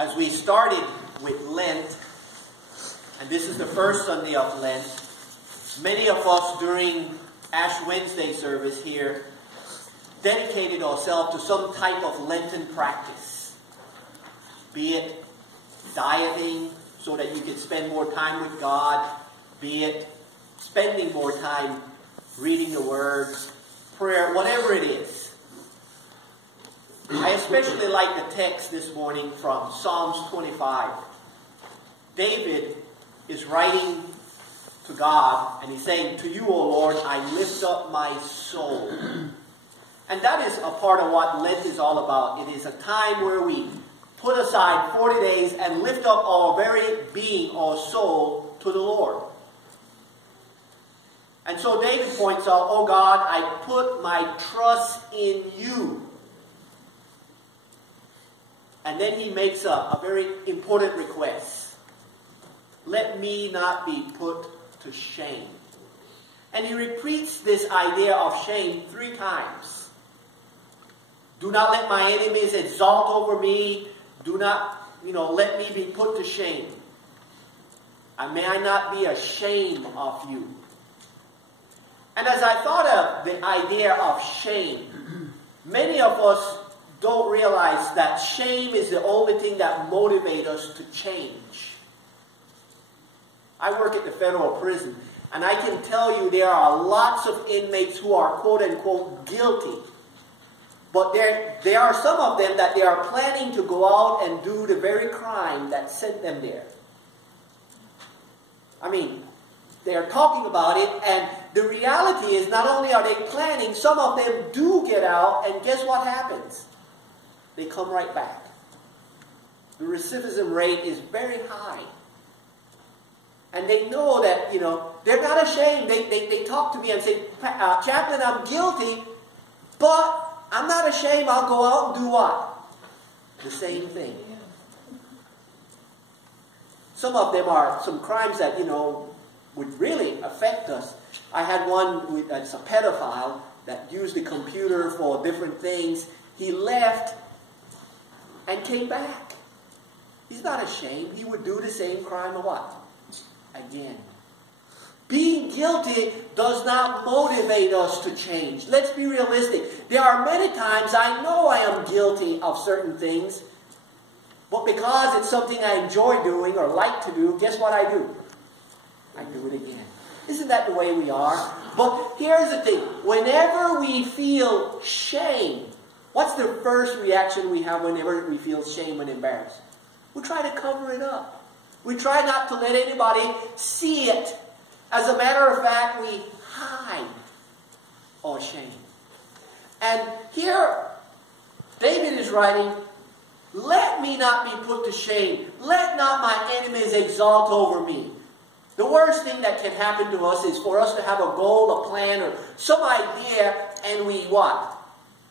As we started with Lent, and this is the first Sunday of Lent, many of us during Ash Wednesday service here dedicated ourselves to some type of Lenten practice. Be it dieting so that you can spend more time with God, be it spending more time reading the Word, prayer, whatever it is. I especially like the text this morning from Psalms 25. David is writing to God, and he's saying, "To you, O Lord, I lift up my soul." And that is a part of what Lent is all about. It is a time where we put aside 40 days and lift up our very being, our soul, to the Lord. And so David points out, "Oh God, I put my trust in you." And then he makes a very important request. Let me not be put to shame. And he repeats this idea of shame 3 times. Do not let my enemies exalt over me. Do not, let me be put to shame. And may I not be ashamed of you. And as I thought of the idea of shame, many of us don't realize that shame is the only thing that motivates us to change. I work at the federal prison, and I can tell you there are lots of inmates who are quote-unquote guilty. But there are some of them that they are planning to go out and do the very crime that sent them there. I mean, they are talking about it, and the reality is not only are they planning, some of them do get out, and guess what happens? They come right back. The recidivism rate is very high. And they know that, they're not ashamed. They talk to me and say, "Chaplain, I'm guilty, but I'm not ashamed. I'll go out and do what?" The same thing. Some of them are some crimes that, would really affect us. I had one that's a pedophile that used the computer for different things. He left and came back. He's not ashamed. He would do the same crime or what? Again. Being guilty does not motivate us to change. Let's be realistic. There are many times I know I am guilty of certain things, but because it's something I enjoy doing or like to do, guess what I do? I do it again. Isn't that the way we are? But here's the thing. Whenever we feel shame, what's the first reaction we have whenever we feel shame and embarrassed? We try to cover it up. We try not to let anybody see it. As a matter of fact, we hide our shame. And here, David is writing, "Let me not be put to shame. Let not my enemies exalt over me." The worst thing that can happen to us is for us to have a goal, a plan, or some idea, and we what?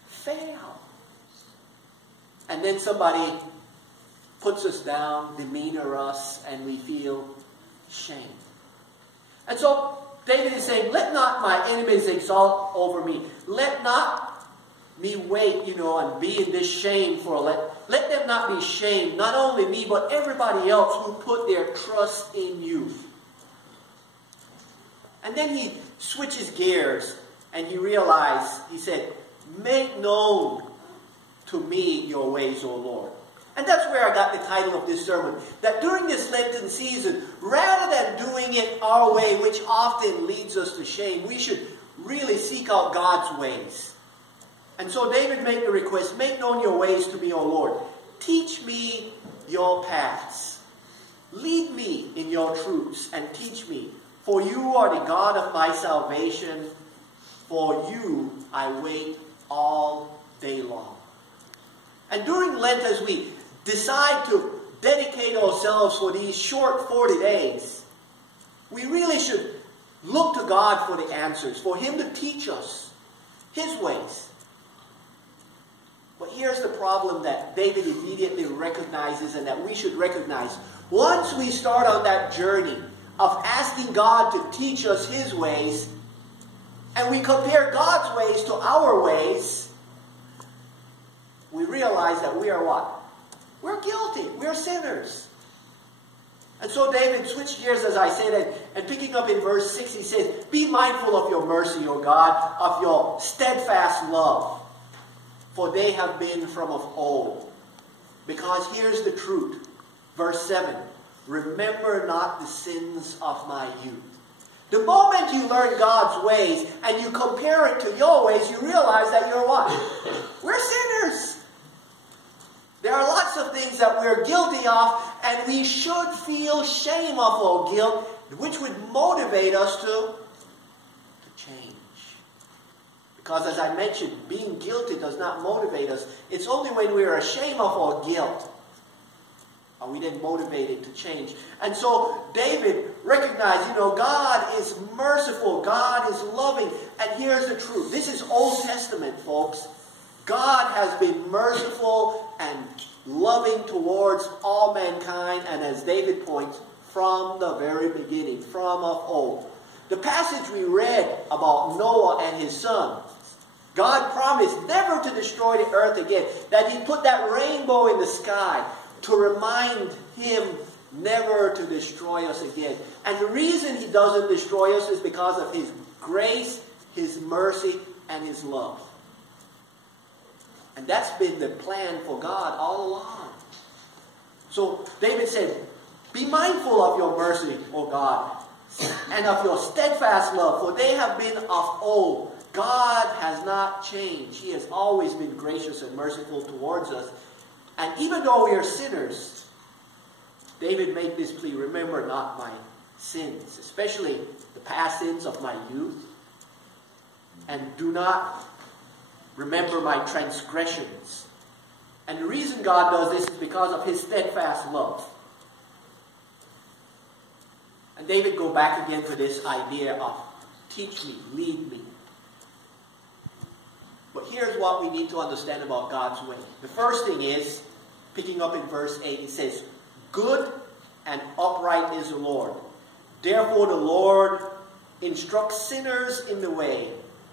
Fail. And then somebody puts us down, demeanor us, and we feel shame. And so David is saying, let not my enemies exalt over me. Let not me wait, and be in this shame for a let them not be shamed, not only me, but everybody else who put their trust in you. And then he switches gears, and he said, make known to me your ways, O Lord. And that's where I got the title of this sermon. That during this Lenten season, rather than doing it our way, which often leads us to shame, we should really seek out God's ways. And so David made the request, make known your ways to me, O Lord. Teach me your paths. Lead me in your truths and teach me. For you are the God of my salvation. For you I wait all day long. And during Lent, as we decide to dedicate ourselves for these short 40 days, we really should look to God for the answers, for Him to teach us His ways. But here's the problem that David immediately recognizes and that we should recognize. Once we start on that journey of asking God to teach us His ways, and we compare God's ways to our ways, we realize that we are what? We're guilty. We're sinners. And so David switched gears, as I said, and picking up in verse 6, he says, be mindful of your mercy, O God, of your steadfast love, for they have been from of old. Because here's the truth. Verse 7, remember not the sins of my youth. The moment you learn God's ways and you compare it to your ways, you realize that you're what? We're sinners. There are lots of things that we're guilty of, and we should feel shame of our guilt, which would motivate us to change. Because as I mentioned, being guilty does not motivate us. It's only when we are ashamed of our guilt are we then motivated to change. And so David recognized, God is merciful, God is loving. And here's the truth. This is Old Testament, folks. God has been merciful and loving towards all mankind, and as David points, from the very beginning, from of old. The passage we read about Noah and his son, God promised never to destroy the earth again, that he put that rainbow in the sky to remind him never to destroy us again. And the reason he doesn't destroy us is because of his grace, his mercy, and his love. And that's been the plan for God all along. So David said, be mindful of your mercy, O God, and of your steadfast love, for they have been of old. God has not changed. He has always been gracious and merciful towards us. And even though we are sinners, David made this plea, remember not my sins, especially the past sins of my youth, and do not remember my transgressions. And the reason God does this is because of his steadfast love. And David go back again to this idea of teach me, lead me. But here's what we need to understand about God's way. The first thing is, picking up in verse 8, it says, good and upright is the Lord. Therefore the Lord instructs sinners in the way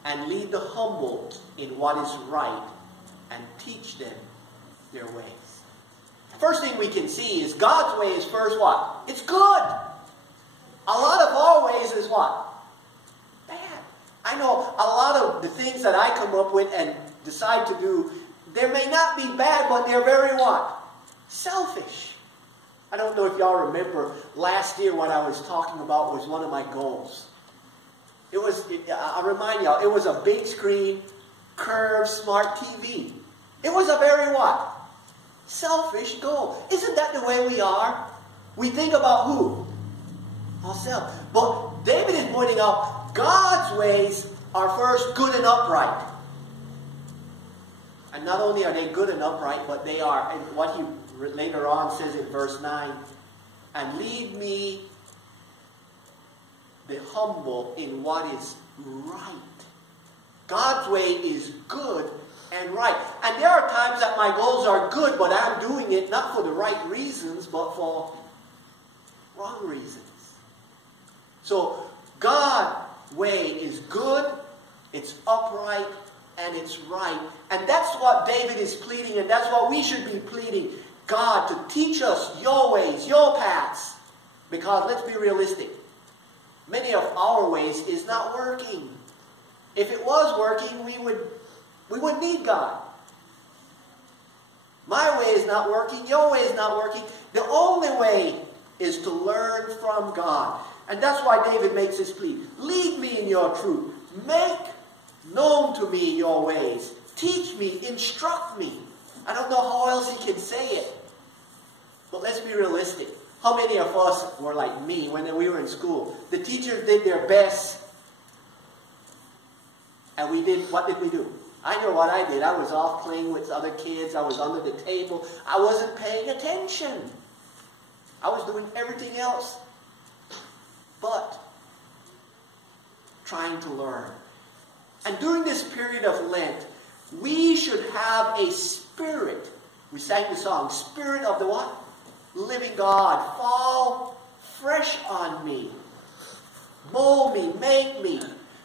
and lead the humble in what is right and teach them their ways. First thing we can see is God's way is first what? It's good. A lot of our ways is what? Bad. I know a lot of the things that I come up with and decide to do, they may not be bad, but they're very what? Selfish. I don't know if y'all remember last year what I was talking about was one of my goals. I'll remind y'all, it was a big screen, curved, smart TV. It was a very what? Selfish goal. Isn't that the way we are? We think about who? Ourselves. But David is pointing out God's ways are first good and upright. And not only are they good and upright, but they are, and what he later on says in verse 9, and lead me, the humble, in what is right. God's way is good and right. And there are times that my goals are good, but I'm doing it not for the right reasons, but for wrong reasons. So God's way is good, it's upright, and it's right. And that's what David is pleading, and that's what we should be pleading. God, to teach us your ways, your paths. Because let's be realistic. Many of our ways is not working. If it was working, we would need God. My way is not working, your way is not working. The only way is to learn from God. And that's why David makes his plea. Lead me in your truth. Make known to me your ways. Teach me, instruct me. I don't know how else he can say it. But let's be realistic. How many of us were like me when we were in school? The teachers did their best. And what did we do? I know what I did. I was off playing with other kids. I was under the table. I wasn't paying attention. I was doing everything else but trying to learn. And during this period of Lent, we should have a spirit. We sang the song, Spirit of the what? Living God, fall fresh on me. Mold me, make me.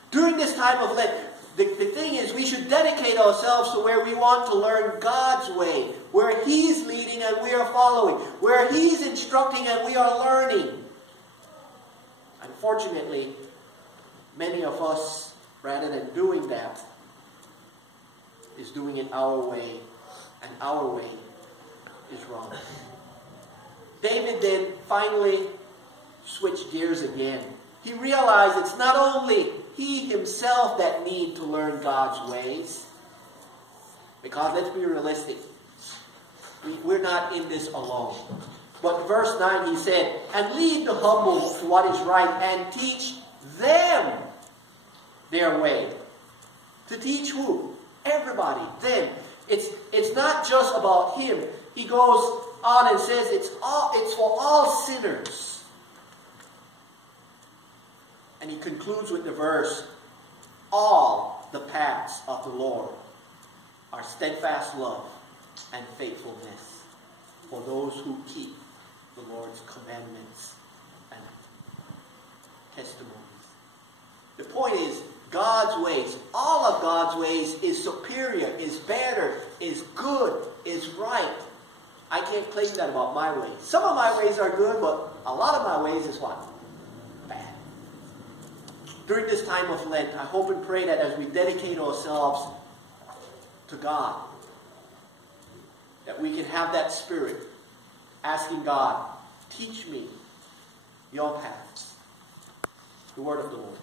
During this time of Lent, the thing is we should dedicate ourselves to where we want to learn God's way, where He's leading teaching and we are following. Where He's instructing and we are learning. Unfortunately, many of us, rather than doing that, is doing it our way. And our way is wrong. David then finally switched gears again. He realized it's not only he himself that need to learn God's ways. Because let's be realistic. We're not in this alone. But verse 9 he said, and lead the humble to what is right and teach them their way. To teach who? Everybody. Them. It's not just about him. He goes on and says it's for all sinners. And he concludes with the verse, all the paths of the Lord are steadfast love and faithfulness for those who keep the Lord's commandments and testimonies. The point is, God's ways, all of God's ways is superior, is better, is good, is right. I can't claim that about my ways. Some of my ways are good, but a lot of my ways is what? Bad. During this time of Lent, I hope and pray that as we dedicate ourselves to God, that we can have that spirit, asking God, teach me your paths. The word of the Lord.